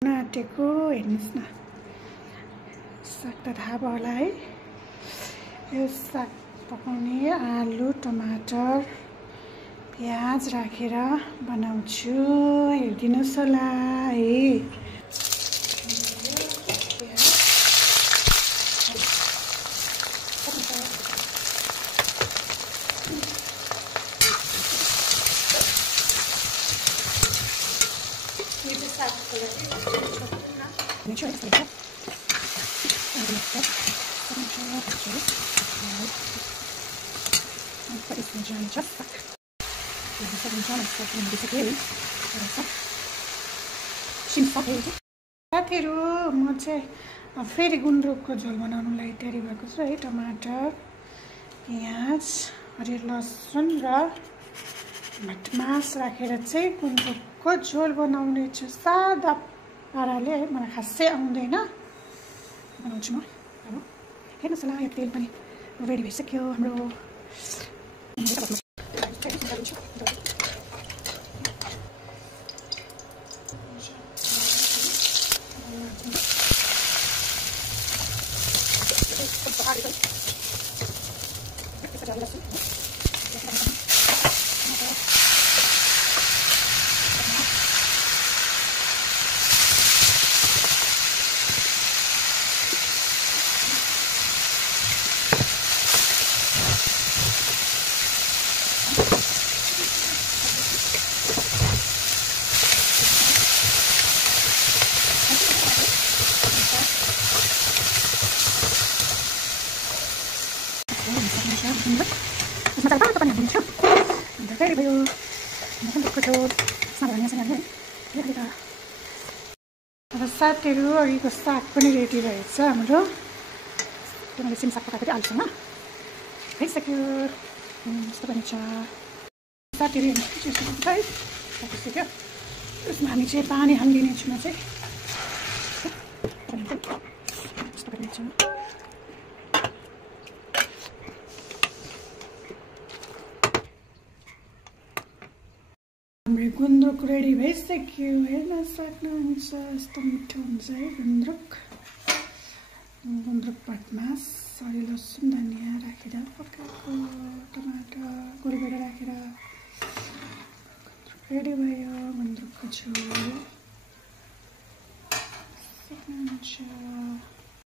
आँटेको हेर्नुहोस् न, साग त थाहा भयो होला है। यो साग पकाउने आलु टमाटर प्याज राखेर बनाउँछु, हेरिदिनुहोस् होला है। साथीहरू, म चाहिँ फेरि गुन्द्रुकको झोल बनाउनुलाई तयारी भएको छु है। टमाटर प्याज हरियो लसुन र भटमास राखेर चाहिँ गुन्द्रुकको झोल बनाउने छु सादा पाराले है। मलाई खासै आउँदैन, बनाउँछु म। अब हेर्नुहोस् होला, यो तेल पनि रेडी भइसक्यो हाम्रो। अब साथीहरू, अघिको साग पनि रेडी रहेछ हाम्रो। त्यो मैले सिम साग पकाएको थिएँ आलुसँग, भइसक्यो। यस्तो पनि छ साथीहरू, पाकिसक्यो। त्यसमा हामी चाहिँ पानी हालिदिनेछु म चाहिँ। यस्तो गरिदिन्छु। हाम्रो गुन्द्रुक रेडी भइसक्यो, हेर्न सक्नुहुन्छ। यस्तो मिठो हुन्छ है गुन्द्रुक। गुन्द्रुक भटमास हरियो लसुन धनियाँ राखेर पकाएको, टमाटर गोडबाट राखेर रेडी भयो गुन्द्रुकको झोल। सक्नुहुन्छ।